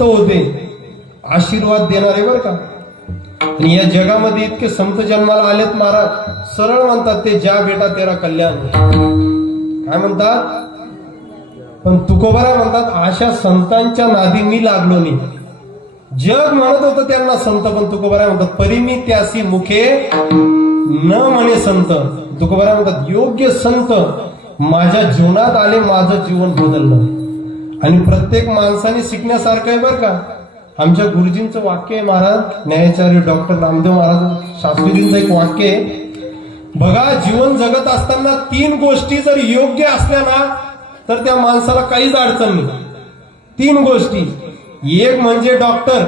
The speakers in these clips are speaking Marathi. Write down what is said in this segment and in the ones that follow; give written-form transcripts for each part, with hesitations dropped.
होते, आशीर्वाद देणारे बर का. आणि या जगामध्ये इतके संत जन्माला आलेत महाराज, सरळ म्हणतात ते जा बेटा तेरा कल्याण. काय म्हणतात? पण तुकोबाराय म्हणतात अशा संतांच्या नादी मी लागलो नाही. जग म्हणत होतं त्यांना संत, पण तुकोबाराय म्हणतात परी मी त्यासी मुखे न म्हणे संत. तुकोबाराय म्हणतात योग्य संत माझ्या जीवनात आले, माझं जीवन बदललं. आणि प्रत्येक माणसाने शिकण्यासारखं आहे बरं का. आमच्या गुरुजींचं वाक्य आहे महाराज, न्यायाचार्य डॉक्टर रामदेव महाराज शास्त्रीजींचं एक वाक्य आहे बघा, जीवन जगत असताना 3 गोष्टी जर योग्य असल्या ना तर त्या माणसाला काहीच अडचण नाही. 3 गोष्टी, 1 म्हणजे डॉक्टर,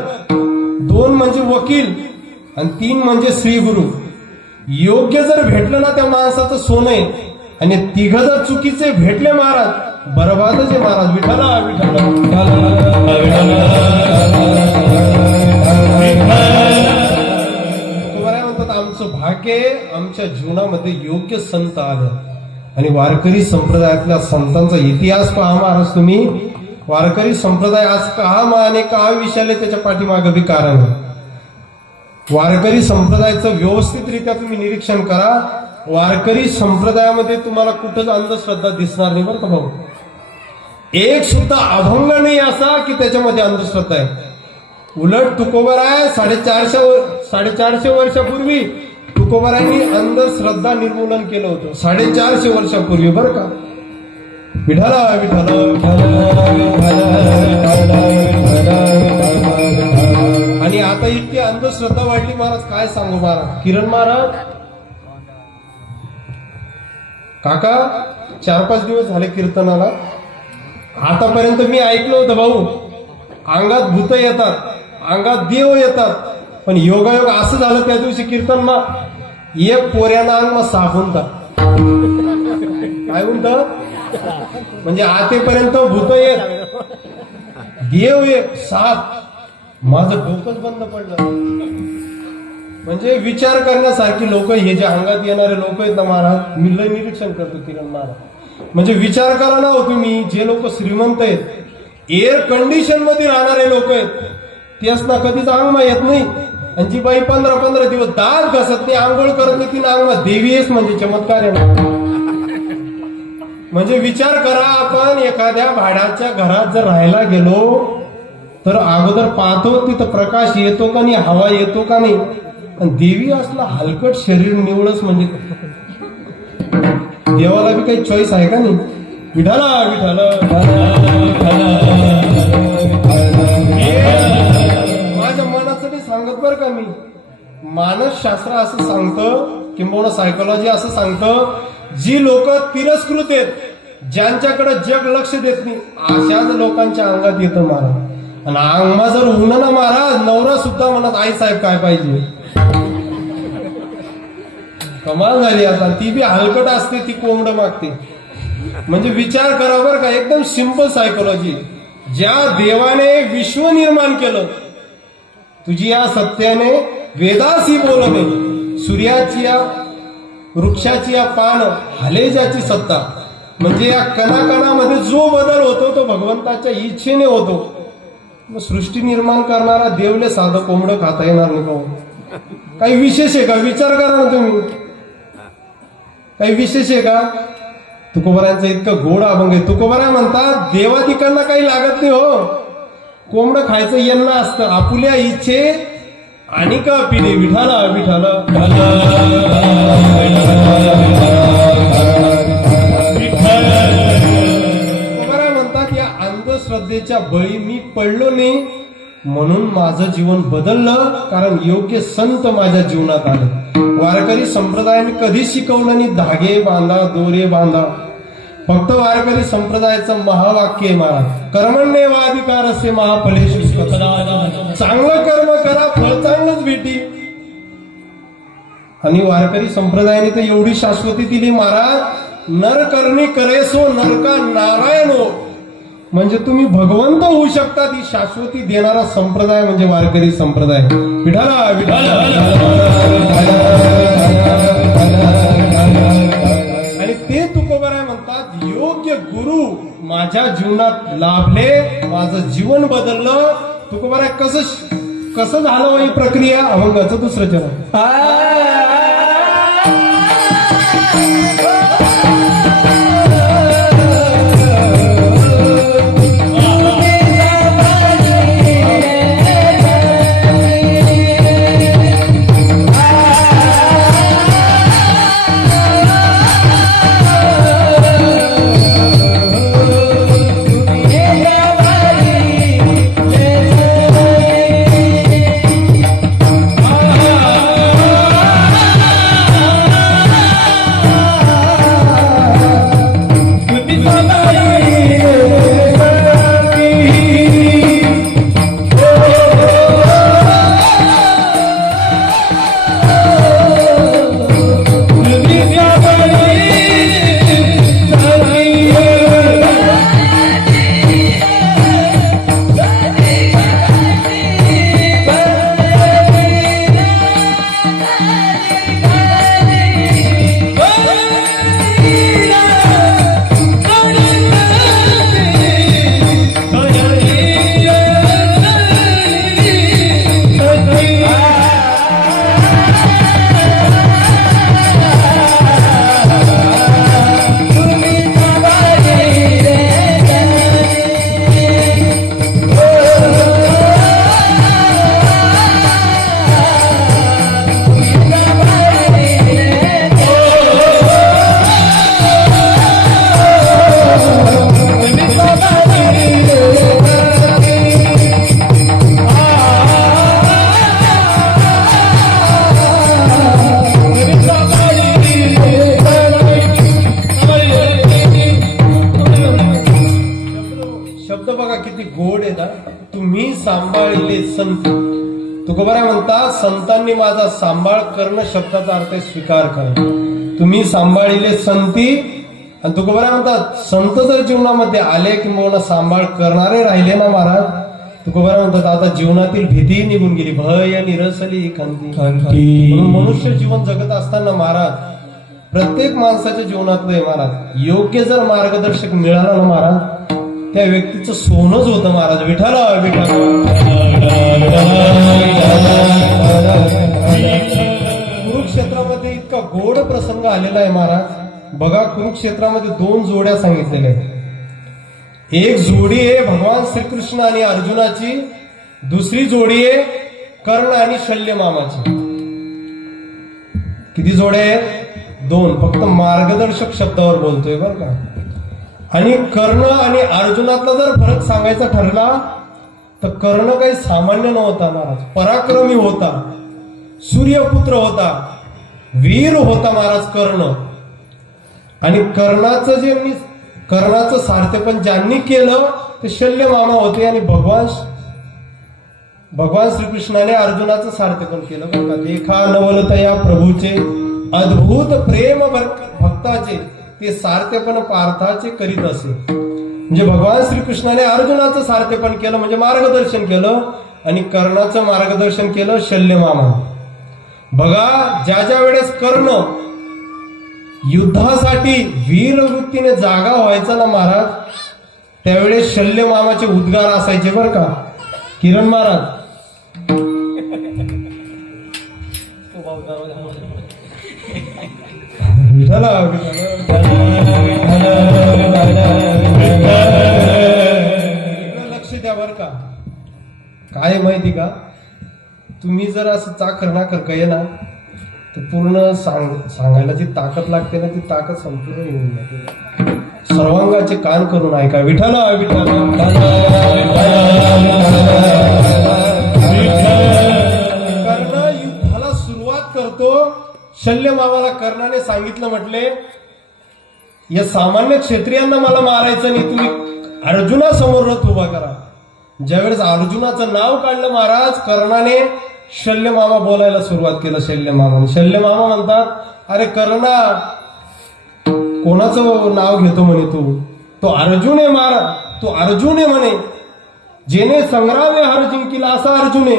2 म्हणजे वकील आणि 3 म्हणजे श्री गुरु. योग्य जर भेटलं ना त्या माणसाचं सोनं आहे, आणि 3 जर चुकीचे भेटले महाराज बरबादच आहे महाराज. विठ्ठला म्हणतात आमचं भाग्य आमच्या जीवनामध्ये योग्य संत आले. आणि वारकरी संप्रदायातल्या संतांचा इतिहास पहा महाराज तुम्ही. वारकरी संप्रदाय आज का माने का विशाले त्याच्या पाठीमागे बी कारण. वारकरी संप्रदायाचं व्यवस्थितरित्या तुम्ही निरीक्षण करा. वारकरी संप्रदायामध्ये तुम्हाला कुठंच अंधश्रद्धा दिसणार नाही बरं का भाऊ. एक सुद्धा अभंग नाही असा की त्याच्यामध्ये अंधश्रद्धा आहे. उलट तुकोबाराय 450 वर्षापूर्वी तुकोबारायांनी अंधश्रद्धा निर्मूलन केलं होतं. 450 वर्षापूर्वी बरं का. विठाला आणि आता इतकी अंधश्रद्धा वाढली महाराज काय सांगू महाराज. किरण महाराज काका 4-5 दिवस झाले कीर्तनाला. आतापर्यंत मी ऐकलं होतं भाऊ अंगात भूत येतात, अंगात देव येतात, पण योगायोग असं झालं त्या दिवशी कीर्तन मा एक पोऱ्यानं अंग मग साफ होता. काय म्हणत म्हणजे आतेपर्यंत भूत येत, देव येत, साफ. माझं डोकंच बंद पडलं. म्हणजे विचार करण्यासारखी लोक हे जे अंगात येणारे लोक आहेत ना महाराज, मी लय निरीक्षण करतो किरण महाराज. म्हणजे विचार करा ना हो तुम्ही, जे लोक श्रीमंत आहेत, एअर कंडिशन मध्ये राहणारे लोक आहेत, तेच ना कधीच अंगमा येत नाही. आणि जी बाई 15-15 दिवस दात घसत नाही, आंघोळ करत नाही, तिने अंगमा देवी येस म्हणजे चमत्कार आहे ना. म्हणजे विचार करा, आपण एखाद्या भाड्याच्या घरात जर राहायला गेलो तर अगोदर पाहतो तिथं प्रकाश येतो का नाही, हवा येतो का नाही. आणि देवी असला हलकट शरीर निवडच म्हणजे देवाला बी काही चॉईस आहे का नाही. विठाला माझ्या मनासाठी सांगत बरं का मी. मानसशास्त्र असं सांगतं, किंबहुना सायकोलॉजी असं सांगतं, जी लोक तिरस्कृत आहेत, ज्यांच्याकडे जग लक्ष देत नाही, अशाच लोकांच्या अंगात येतं महाराज. आणि अंगमा जर उन्हा ना महाराज, नवरा सुद्धा म्हणत आई साहेब काय पाहिजे. कमाल झाली. आता ती बी हलकट असते, ती कोंबड मागते. म्हणजे विचार करा बरं का, एकदम सिंपल सायकोलॉजी. ज्या देवाने विश्व निर्माण केलं, तुझी या सत्याने वेदासी बोलणे, सूर्याची या वृक्षाची या पान हले ज्याची सत्ता. म्हणजे या कणाकणामध्ये जो बदल होतो तो भगवंताच्या इच्छेने होतो. मग सृष्टी निर्माण करणारा देवले साधं कोंबडं खाता येणार नाही का? काही विशेष आहे का? विचार करा ना तुम्ही, काही विशेष आहे का? तुकोबारायांचं इतकं गोड अभंग आहे. तुकोबाराय म्हणतात देवादिकांना काही लागत नाही हो, कोंबडं खायचं यांना असतं. आपुल्या इच्छे आणि का पिढी. विठाला तुकोबाराय म्हणतात या अंधश्रद्धेच्या बळी मी पडलो नाही, म्हणून माझं जीवन बदललं, कारण योग्य संत माझ्या जीवनात आले. वारकरी संप्रदायाने कधी शिकवलं नाही धागे बांधा दोरे बांधा. फक्त वारकरी संप्रदायाचं महावाक्य आहे महाराज, कर्मण्येवाधिकारस्य महाफलेषु कदाचन. चांगलं कर्म करा, फळ चांगलंच भेटी. आणि वारकरी संप्रदायाने तर एवढी शाश्वती दिली महाराज, नर करणी करेसो नरका नारायणो. म्हणजे तुम्ही भगवंत होऊ शकता, ती शाश्वती देणारा संप्रदाय म्हणजे वारकरी संप्रदाय. विठाला आणि ते तुकोबाराय म्हणतात योग्य गुरु माझ्या जीवनात लाभले, माझं जीवन बदललं, तुकोबारा कसं झालं ही प्रक्रिया? अभंगाचं दुसरं चरण. शब्द बघा किती गोड आहे ना. तुम्ही सांभाळले संत. तुकोबारा म्हणता संतांनी माझा सांभाळ करणं शब्दाचा अर्थ आहे स्वीकार करणं. तुम्ही सांभाळले संती. आणि तुकोबारा म्हणतात संत जर जीवनामध्ये आले किंवा सांभाळ करणारे राहिले ना महाराज, तुकोबारा म्हणतात आता जीवनातील भीती निघून गेली. भय निरसली खंती. मनुष्य जीवन जगत असताना महाराज प्रत्येक माणसाच्या जीवनातलं आहे महाराज. योग्य जर मार्गदर्शक मिळाला ना महाराज, त्या व्यक्तीचं सोनच होतं महाराज. विठाला कुरुक्षेत्रामध्ये इतका गोड प्रसंग आलेला आहे महाराज. बघा कुरुक्षेत्रामध्ये 2 जोड्या सांगितलेल्या आहेत. एक जोडी आहे भगवान श्रीकृष्ण आणि अर्जुनाची, दुसरी जोडी आहे कर्ण आणि शल्य मामाची. किती जोड्या आहेत? 2. फक्त मार्गदर्शक शब्दावर बोलतोय बरं का. आणि कर्ण आणि अर्जुनातला जर फरक सांगायचा ठरला तर कर्ण काही सामान्य नव्हता महाराज. पराक्रमी होता, सूर्यपुत्र होता, वीर होता महाराज कर्ण. आणि कर्णाचं सारथेपण ज्यांनी केलं ते शल्य मामा होते. आणि भगवान श्रीकृष्णाने अर्जुनाचं सारथेपण केलं बरं का. देखा नवलतया प्रभूचे अद्भुत प्रेम भक्ताचे, ते सारथेपण पार्थाचे करीत असे. म्हणजे भगवान श्रीकृष्णाने अर्जुनाचं सारथेपण केलं म्हणजे मार्गदर्शन केलं, आणि कर्णाचं मार्गदर्शन केलं शल्य मामा. बघा ज्या वेळेस कर्ण युद्धासाठी वीरवृत्तीने जागा व्हायचा ना महाराज, त्यावेळेस शल्य मामाचे उद्गार असायचे बरं का. किरण महाराज लक्ष द्या बर का. काय माहिती का, तुम्ही जर असं चाकर नाकर काय ना तर पूर्ण सांगायला जी ताकद लागते ना ती ताकद संपूर्ण येऊन जाते. सर्वांगाचे कान करून ऐका. विठाला कर्ण युद्धाला सुरुवात करतो. शल्य मामाला कर्णाने सांगितलं, म्हटले या सामान्य क्षत्रियांना मला मारायचं नाही, तुम्ही अर्जुनासमोर रथ उभा करा. ज्यावेळेस अर्जुनाचं नाव काढलं महाराज, कर्णाने शल्य मामा बोलायला सुरुवात केलं. शल्य मामा म्हणतात, अरे कर्णा कोणाचं नाव घेतो म्हणे तू? तो अर्जुन आहे महाराज, तो अर्जुन आहे म्हणे, जेने संग्रामे हर जिंकिला असा अर्जुन आहे.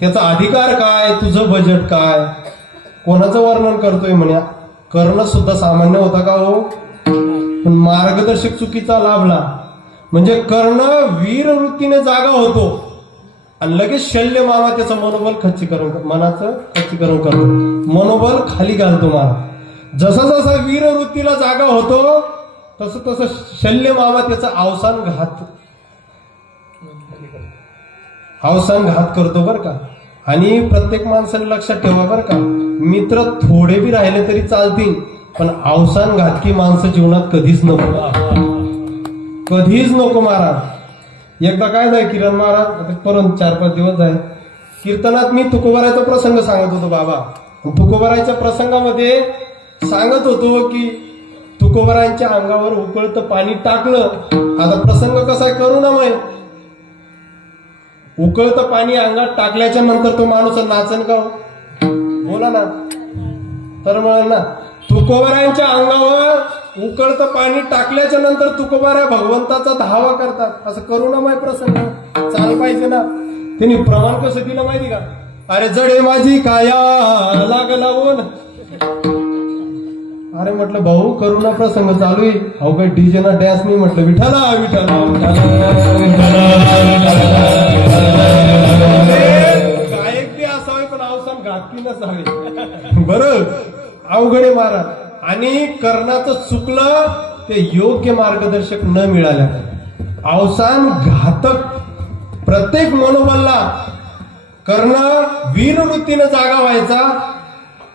त्याचा अधिकार काय, तुझं बजेट काय, कोणाचं वर्णन करतोय म्हणे. कर्ण सुद्धा सामान्य होता का हो? पण मार्गदर्शक चुकीचा लाभला. म्हणजे कर्ण वीर वृत्तीने जागा होतो आणि लगेच शल्य मामा त्याचं मनोबल मनाचं खच्चीकरण करतो, मनोबल खाली घालतो महाराज. जसा जसा वीर वृत्तीला जागा होतो तसं तसं शल्य मामा त्याचा अवसान घात करतो बरं का. आणि प्रत्येक माणसाने लक्षात ठेवा बरं का, मित्र थोडे बी राहिले तरी चालतील, पण अवसान घातकी माणसं जीवनात कधीच नको, कधीच नको महाराज. एकदा काय जाय किरण महाराज, परत 4-5 दिवस जाय कीर्तनात मी तुकोबारायचा प्रसंग सांगत होतो बाबा. तुकोबारायच्या प्रसंगामध्ये सांगत होतो की तुकोबारायांच्या अंगावर उकळतं पाणी टाकलं. आता प्रसंग कसा करू ना मग, उकळतं पाणी अंगात टाकल्याच्या नंतर तो माणूस नाचन का बोला ना, तर म्हणाल ना तुकोबारायांच्या अंगावर उकळतं पाणी टाकल्याच्या नंतर तुकोबारा भगवंताचा धावा करतात. असं करू ना माय प्रसंग चाल पाहिजे ना. त्यांनी प्रमाण कसं दिलं माहिती का, अरे जडे माझी काया लागला बोल. अरे म्हटलं भाऊ करू ना प्रसंग चालू आहे, अहो काही डीजे ना डॅन्स नाही. म्हटलं विठाला विठाला गायक बी असावे पण अवसान घातकी नसावे. बरं अवघडे महाराज. आणि कर्णाचं चुकलं ते योग्य मार्गदर्शक न मिळाल्या, अवसान घातक. प्रत्येक मनोबलला कर्ण वीरवृत्तीने जागा व्हायचा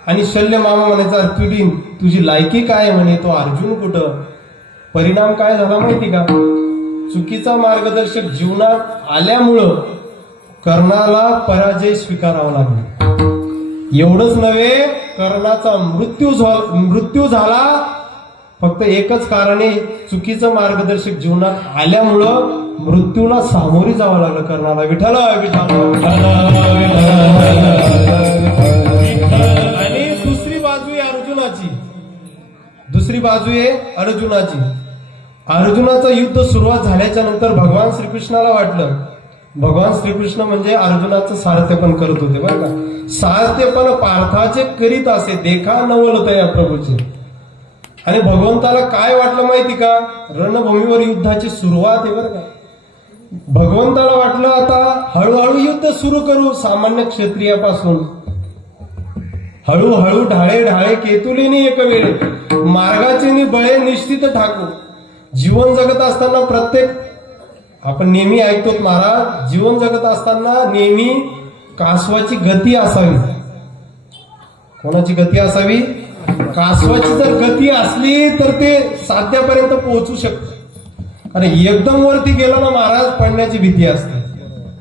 आणि शल्य मामा म्हणायचा तुझी तुझी लायकी काय म्हणे, तो अर्जुन कुठं. परिणाम काय झाला माहिती का, चुकीचा मार्गदर्शक जीवनात आल्यामुळं कर्णाला पराजय स्वीकारावा लागला. एवढंच नव्हे, कर्णाचा मृत्यू झाला फक्त एकच कारणे, चुकीचं मार्गदर्शक जीवनात आल्यामुळं मृत्यूला सामोरी जावं लागलं कर्णाला. विठाला विठाला. आणि दुसरी बाजू आहे अर्जुनाची. अर्जुनाचं युद्ध सुरुवात झाल्याच्या नंतर भगवान श्रीकृष्णाला वाटलं, भगवान श्रीकृष्ण म्हणजे अर्जुनाचं सारथ्यपण करत होते बरं का. सारथ्यपण पार्थाचे करीत असे, देखा नवलत या प्रभूचे. आणि भगवंताला काय वाटलं माहिती का, रणभूमीवर युद्धाची सुरुवात आहे बरं का. भगवंताला वाटलं आता हळूहळू युद्ध सुरू करू सामान्य क्षत्रियापासून. हळूहळू ढाळे ढाळे केतुलीने एक वेळ मार्गाचे बळे निश्चित ठाकू. जीवन जगत असताना प्रत्येक, आपण नेहमी ऐकतो महाराज, जीवन जगत असताना नेहमी कासवाची गती असावी. कोणाची गती असावी, कासवाची जर गती असली तर ते साध्यापर्यंत पोहोचू शकते. आणि एकदम वरती गेला ना महाराज, पडण्याची भीती असते.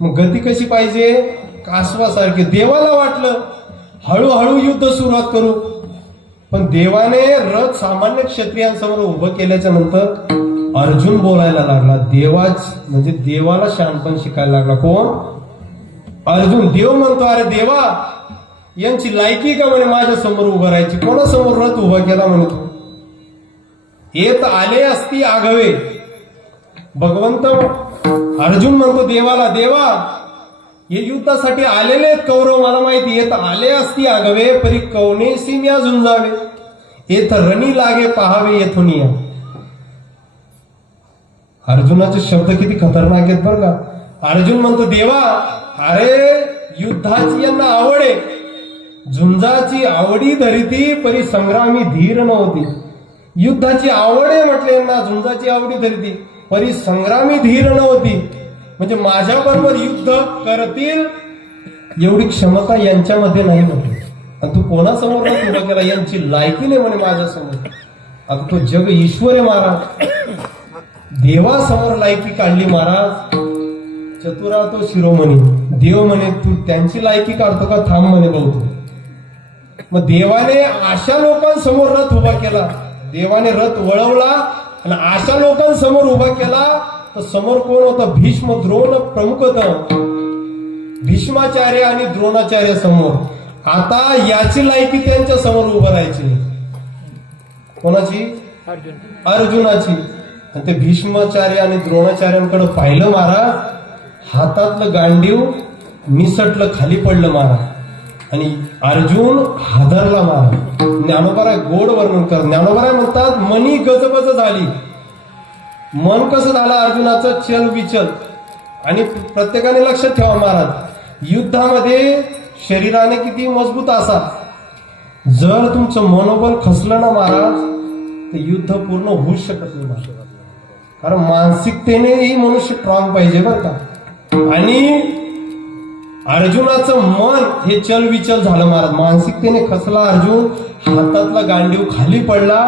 मग गती कशी पाहिजे, कासवासारखी. देवाला वाटलं हळूहळू युद्ध सुरुवात करू, पण देवाने रथ सामान्य क्षत्रियांसमोर उभं केल्याच्या नंतर अर्जुन बोलायला लागला. म्हणजे देवाला शहाणपण शिकायला लागला. कोण, अर्जुन. देव म्हणतो अरे देवा, यांची लायकी का म्हणे माझ्या समोर उभं राहायची, कोणासमोर रथ उभा केला म्हणतो. येत आले असती आघवे. भगवंत अर्जुन म्हणतो देवाला, देवा हे युद्धासाठी आलेले आहेत कौरव, मला माहिती. येत आले असती आघवे, परी कौनेसी म्या झुंजावे. येथ रणी लागे पहावे येथून या. अर्जुनाचे शब्द किती खतरनाक आहेत बरं का. अर्जुन म्हणतो देवा, अरे युद्धाची यांना आवड आहे, झुंजाची आवडी धरिती, परी संग्रामी धीर नव्हती. युद्धाची आवड आहे म्हटले यांना, झुंजाची आवडी धरिती, परी संग्रामी धीर नव्हती. म्हणजे माझ्या बरोबर युद्ध करतील एवढी क्षमता यांच्यामध्ये नाही म्हटलं. आणि तू कोणासमोर उभा केला, यांची लायकी नाही म्हणे माझ्यासमोर. आता तो जग ईश्वर आहे महाराज, देवासमोर लायकी काढली महाराज. चतुरा तो शिरोमणी. देव म्हणे तू त्यांची लायकी काढतो का, थांब म्हणे भाऊ तू. मग देवाने अशा लोकांसमोर रथ उभा केला, देवाने रथ वळवला आणि अशा लोकांसमोर उभा केला. तर समोर कोण होतं, भीष्म द्रोण प्रमुख होतं. भीष्माचार्य आणि द्रोणाचार्य समोर. आता याची लायकी त्यांच्या समोर उभं राहायची. कोणाची, अर्जुनाची. आणि ते भीष्माचार्य आणि द्रोणाचार्यांकडे पाहिलं महाराज, हातातलं गांडीव निसटलं, खाली पडलं महाराज. आणि अर्जुन हादरला महाराज. ज्ञानोबराय गोड वर्णन कर. ज्ञानोबराय म्हणतात मनी गजबज झाली. मन कसं झालं अर्जुनाचं चल विचल. आणि प्रत्येकाने लक्षात ठेवा महाराज, युद्धामध्ये शरीराने किती मजबूत असा, जर तुमचं मनोबल खचलं ना महाराज, तर युद्ध पूर्ण होऊच शकत नाही महाराज. कारण मानसिकतेनेही मनुष्य स्ट्रॉंग पाहिजे बरं का. आणि अर्जुनाचं मन हे चल विचल झालं महाराज. मानसिकतेने खचला अर्जुन, हातातला गांडीव खाली पडला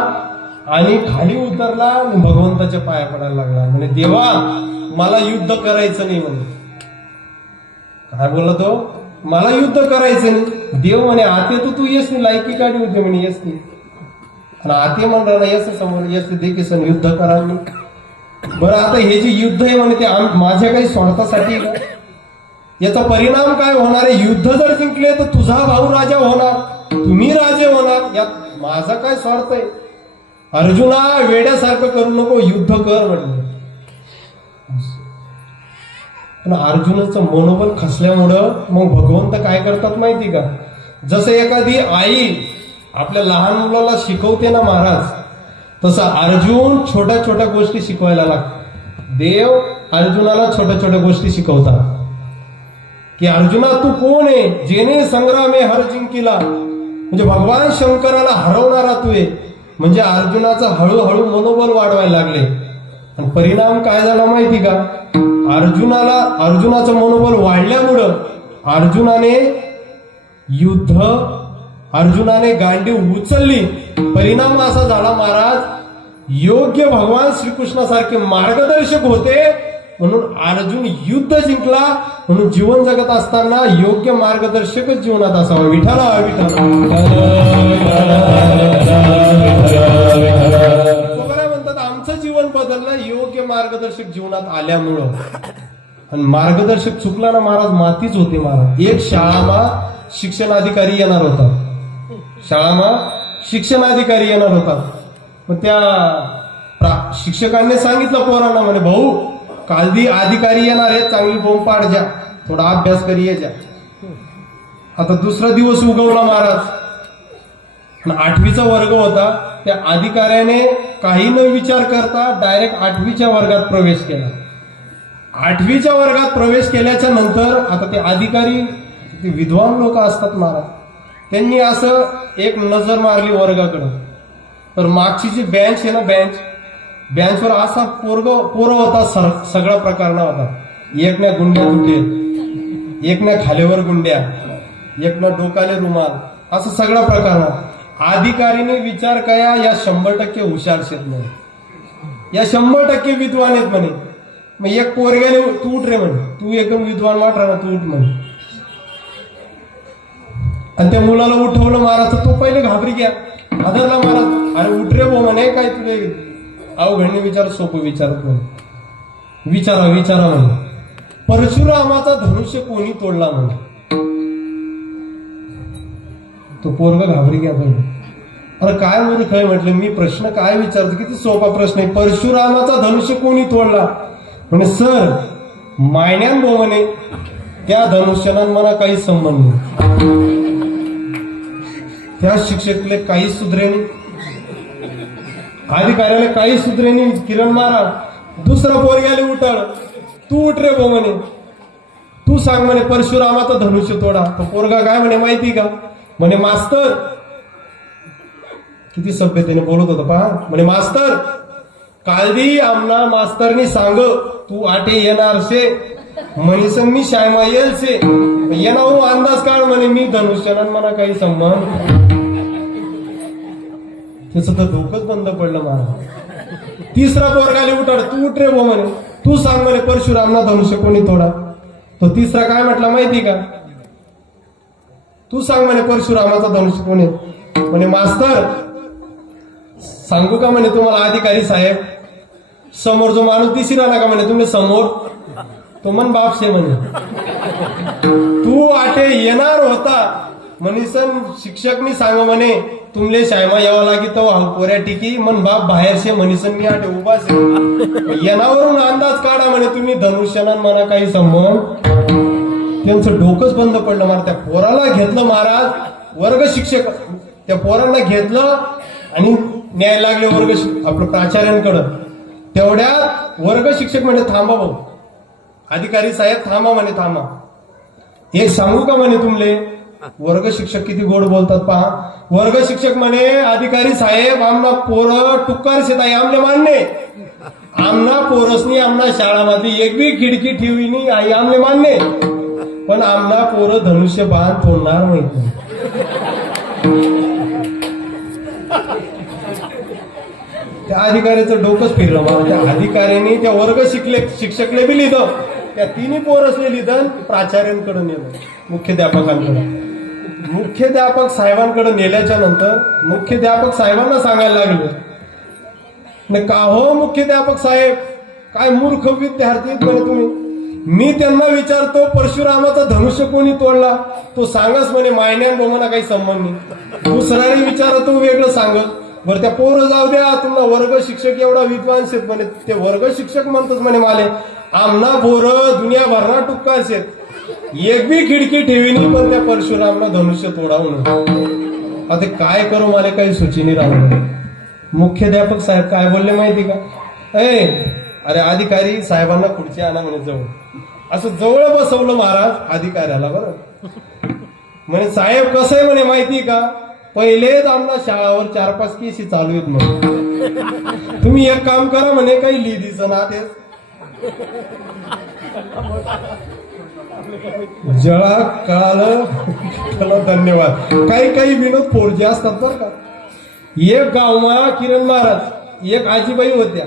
आणि खाली उतरला आणि भगवंताच्या पाया पडायला लागला. म्हणे देवा मला युद्ध करायचं नाही. म्हणे काय बोलला तो, मला युद्ध करायचं नाही. देव म्हणे आते तू येस नाही, लायकी काढी होते म्हणे येस नाही. आणि आते म्हणणार येस समोर येस देखील सण युद्ध करा. बरं आता हे जे युद्ध आहे म्हणे ते माझ्या काही स्वार्थासाठी का, याचा परिणाम काय होणार आहे. युद्ध जर जिंकले तर तुझा भाऊ राजा होणार, तुम्ही राजे होणार, यात माझा काय स्वार्थ आहे. अर्जुना वेड्यासारखं करू नको, युद्ध कर म्हटलं. पण अर्जुनाचं मनोबल खसल्यामुळं मग भगवंत काय करतात माहिती का, जसं एखादी आई आपल्या लहान मुलाला शिकवते ना महाराज, तसं अर्जुन छोट्या छोट्या गोष्टी शिकवायला लागतात. देव अर्जुनाला छोट्या छोट्या गोष्टी शिकवतात की अर्जुना तू कोण आहे, जेने संग्रामे हर जिंकिला. म्हणजे भगवान शंकराला हरवणारा तू आहे. म्हणजे अर्जुनाचं हळूहळू मनोबल वाढवायला लागले. आणि परिणाम काय झाला माहिती का, अर्जुनाचं मनोबल वाढल्यामुळं अर्जुनाने गांडी उचलली. परिणाम असा झाला महाराज, योग्य भगवान श्रीकृष्णासारखे मार्गदर्शक होते म्हणून अर्जुन युद्ध जिंकला. म्हणून जीवन जगत असताना योग्य मार्गदर्शकच जीवनात असावा. विठाला म्हणतात आमचं जीवन बदललं योग्य मार्गदर्शक जीवनात आल्यामुळं. आणि मार्गदर्शक चुकला ना महाराज, मातीच होते महाराज. एक शाळामा शिक्षणाधिकारी येणार होता, मग त्या शिक्षकांनी सांगितलं पोरांना, म्हणे भाऊ कालदी अधिकारी येणार आहे, चांगली बोंब पाड जा, थोडा अभ्यास करी ये जा. आता दुसरा दिवस उगवला महाराज, 8वीचा वर्ग होता. त्या अधिकाऱ्याने काही न विचार करता डायरेक्ट 8वीच्या वर्गात प्रवेश केला. 8वीच्या वर्गात प्रवेश केल्याच्या नंतर आता ते अधिकारी ते विद्वान लोक असतात महाराज, त्यांनी असं एक नजर मारली वर्गाकडे. तर मागची जी बेंच आहे ना, बेंचवर असा पोरं होता, सगळा प्रकार होता. एक ना गुंड्या तुटे, एक ना खालेवर गुंड्या, एक ना डोकाले रुमाल, असं सगळा प्रकार. अधिकारीने विचार कया, या 100% हुशार शेत म्हणे, या 100% विद्वान आहेत म्हणे. मग एक पोरग्याने तू उठ रे म्हणे, तू एकदम विद्वान वाटला ना, तू उठ म्हणे. आणि त्या मुलाला उठवलं महाराज, तो पहिले घाबरी घ्या, आदरला महाराज, अरे उठ रे भो म्हणे, काय तुले अवघडणे विचार सोपं विचारत म्हणे. विचारा म्हणे, परशुरामाचा धनुष्य कोणी तोडला म्हणे. तो पोरगा घाबरी घ्या पहिले. अरे काय म्हणजे काय म्हटलं, मी प्रश्न काय विचारतो, किती सोपा प्रश्न आहे. परशुरामाचा धनुष्य कोणी तोडला म्हणे. सर मायन्यान भो म्हणे, त्या धनुष्यानं मला काही संबंध नाही. त्या शिक्षकले काही सुधरेनी, अधिकाऱ्याला काही सुधरेनी. किरण महाराज दुसरा पोरग्याला उठाळ, तू उठ रे भो म्हणे, तू सांग म्हणे परशुरामाचा धनुष्य तोडा. तो पोरगा काय म्हणे माहिती का, म्हणे मास्तर, किती सभ्यतेने बोलत होता पहा. म्हणे मास्तर कालदी आमना मास्तरनी सांग तू आटे येणार शे, म्हणीसन मी शायमा येल से, येणार अंदाज काढ म्हणे मी धनुष्यानं मला काही संबंध. त्याचं तर डोकंच बंद पडलं महाराज. तिसरा पोरगाले उठाड, तू उठ रे भो म्हणे, तू सांग म्हणे परशुरामना धनुष्य कोणी तोडा. तो तिसरा काय म्हटला माहिती का, तू सांग म्हणे परशुरामाचा धनुष्य कोणी. म्हणे मास्तर सांगू का म्हणे तुम्हाला अधिकारी साहेब, समोर जो माणूस दिसी राहिला का म्हणे तुम्ही समोर, तो मन बापशे म्हणे. तू आटे येणार होता म्हणीसन शिक्षकनी सांग म्हणे तुमले शायमा यावं लागी तो पोऱ्या टिकी, मन बाप बाहेर शे म्हणीसन मी आटे उभा शे. येणावरून अंदाज काढा म्हणे तुम्ही धनुष्यानं मला काही संबंध. त्यांचं डोकंच बंद पडलं महाराज. त्या पोराला घेतलं महाराज, वर्ग शिक्षक त्या पोरांना घेतलं आणि न्याय लागले वर्ग आपलं प्राचार्यांकडं. तेवढ्यात वर्ग शिक्षक म्हणे थांबा भाऊ, अधिकारी साहेब थांबा म्हणे, थांबा, एक सांगू का म्हणे तुमले. वर्ग शिक्षक किती गोड बोलतात पहा. वर्ग शिक्षक म्हणे अधिकारी साहेब आमना पोरं टुक्कर शेताय आमले मान्य, आमना पोरसनी आमना शाळामध्ये एक बी खिडकी ठेवी नाही आई आमले मान्य, पण आमना पोरं धनुष्य बाण तोडणार माहित नाही. त्या अधिकाऱ्याचं डोकंच फिरलं मला. त्या अधिकाऱ्याने त्या वर्ग शिक्षकले बी लिहिलं, त्या तिन्ही पोरसले लिहिलं, प्राचार्यांकडे नेलं, मुख्याध्यापकांकडे. मुख्याध्यापक साहेबांकडे नेल्याच्या नंतर मुख्याध्यापक साहेबांना सांगायला लागले, का हो मुख्याध्यापक साहेब, काय मूर्ख विद्यार्थी म्हणे तुम्ही. मी त्यांना विचारतो परशुरामाचा धनुष्य कोणी तोडला, तो सांगस म्हणे मायन्यान बोमाना काही संबंध नाही. दुसऱ्याने विचारतो वेगळं सांगत. बरं त्या पोरं जाऊ द्या, तुम्हाला वर्ग शिक्षक एवढा विद्वान शेत म्हणे. ते वर्ग शिक्षक म्हणतात म्हणे माले आमना पोरं दुनिया भरणा टुक्का शेत, एक बी खिडकी ठेवीनी, पण त्या परशुरामला धनुष्य तोडावून. आता काय करू मला काही सुचीनी राहिलं. मुख्याध्यापक साहेब काय बोलले माहिती का, अरे अधिकारी साहेबांना खुर्ची आणा म्हणे जवळ. असं जवळ बसवलं महाराज अधिकाऱ्याला. बरं म्हणे साहेब कसं आहे म्हणे माहिती का, पहिलेच आमना शाळावर 4-5 केसी चालू आहेत म्हणे, तुम्ही एक काम करा म्हणे, काही लिहिदीचं ना ते जळा कळालं. धन्यवाद. काही विनोद फोडजे असतात बरं का. एक गावमा किरण महाराज एक आजीबाई होत्या.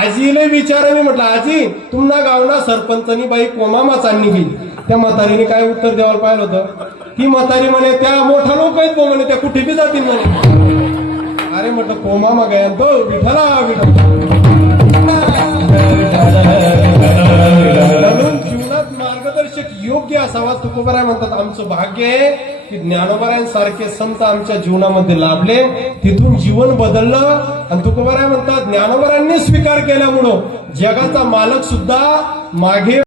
आजीला विचाराने म्हटलं, आजी तुम्हाला गावना सरपंचनी बाई कोमामा चालली गेली. त्या म्हातारीने काय उत्तर द्यायला पाहिलं होतं. ती म्हातारी म्हणे त्या मोठा लोक आहेत म्हणे, त्या कुठे बी जातील म्हणे. अरे म्हटलं कोमामा गया तो विठला जीवनात मार्गदर्शक योग्य असावा. तुकोबाराय म्हणतात आमचं भाग्य आहे की ज्ञानोबारायांसारखे संत आमच्या जीवनामध्ये लाभले, तिथून जीवन बदललं. आणि तुकोबाराय म्हणतात ज्ञानोबारायांनी स्वीकार केल्यामुळं जगाचा मालक सुद्धा मागे